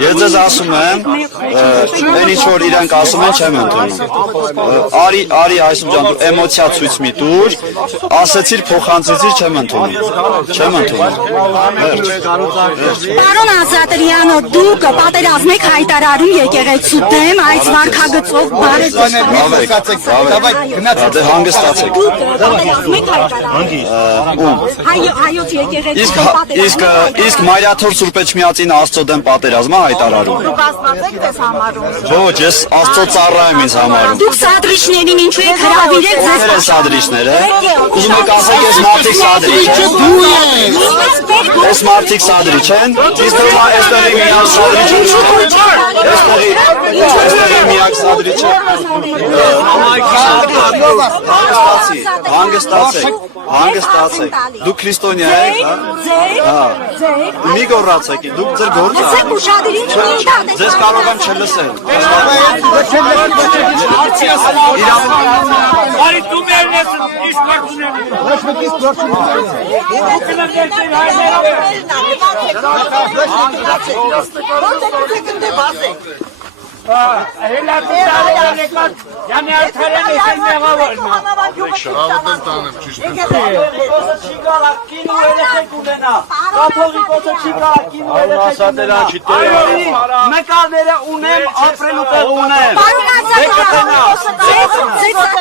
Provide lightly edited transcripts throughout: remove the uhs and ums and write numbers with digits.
Ես ձեզ ասում եմ, այն ինչ որ իրանք ասում են, չեմ ընդունում։ Արի այսօր ջան, դու էմոցիա ցույց մի տուր, ասեցիր փոխանցեցիր, չեմ ընդունում։ Չեմ ընդունում։ Պարոն Ազատրյանո, դուք պատերազմ եք հայտարարում եկեղեցու դեմ այս վարքագծով բարեզ։ Դե հանգստացեք։ Դուք պատերազմ եք հայտարարում։ Հայոց եկեղեցու պատերազմ։ Իսկ Մարիաթոր Սուրբ Էջմիածին Աստծո դեմ պատերազմը հայտարարում։ Դուք աստված եք դες համարում։ Ոչ, ես Աստծո ծառա եմ ինձ համարում։ Դուք սադրիչներին ինչու եք հրավիրել ձեզ։ Ո՞ր են սադրիչները։ Ուզում եք ասեք, ես մարդիկ սադրիչ եմ։ Ես մարդիկ սադրիչ են։ Իսկ դու այստեղի միակ սադրիչ ես։ Այստեղի միակ սադրիչ եմ։ Հանգստացեք։ Դուք քրիստոնյա եք, հա։ Մի գոռացեք, դուք ձեր գործը։ Լսեք ուշադրին ունի։ Ձեզ կարող եմ չլսել։ Արի դու մերն ես իսկ Հելա դարան եկած յանի արդարան ես մեղավորն Շարավտեն տանեմ, ճիշտ է։ Կաթողիկոսը չի գալա, կինու երեխեք ունենա Կաթողիկոսը չի գալա, կինու երեխեք ունենա Մեկալները ունեմ, ապրելու տեղ ունեմ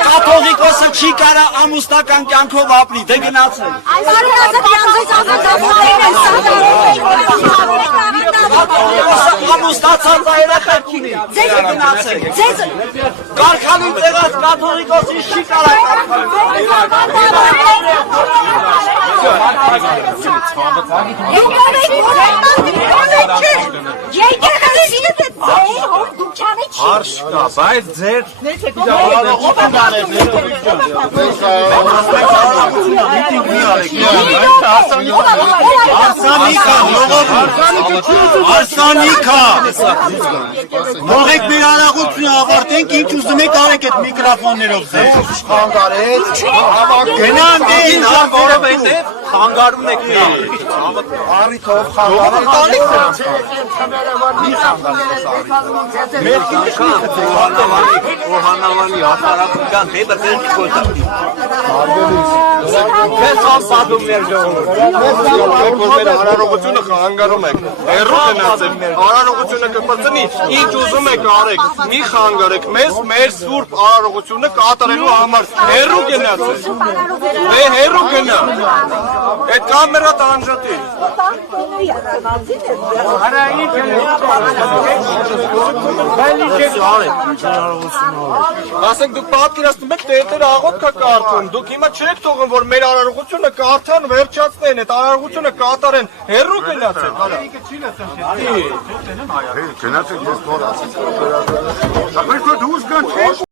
Կաթողիկոսը չի կարա ամուսնական կյանքով ապրի, դե գնացեք Ամուսնացած երեխեք ունի Ձեզ գնացեք Կարգանին տեղած կաթողիկոսի չի կարա Հարշ կա, բայց ձեր Արսանիքա Մողեք մեր արաղությունը ավարտենք, ինչ ուզում եք արեք այդ միկրոֆոններով ձեզ Գնան դին, որովհետև խանգարում եք նրան Առիթով խանգարում Օհանավանի հատարակության դեպը ձեր չկոզակի Ես անպատում մեր ժողովուրդ Եք որ մեր արարողությունը խանգարում եք Հեռու գնացեք, արարողությունը կպրծնի Ինչ ուզում եք արեք, մի խանգարեք մեզ մեր սուրբ արարողությունը կատարելու համար Հեռու գնացեք Դե հեռու գնա Այդ կամերա տանջատի Ասենք դուք պատկերացնում եք տերտերը աղոտ կա կարդում Դուք հիմա չեք թողում որ մեր արարողությունը կարդան վերջացնեն Այդ արարողությունը կատարեն հեռու գնացեք Գնացեք ես թող ասեմ։ Բայց դու դուրս գան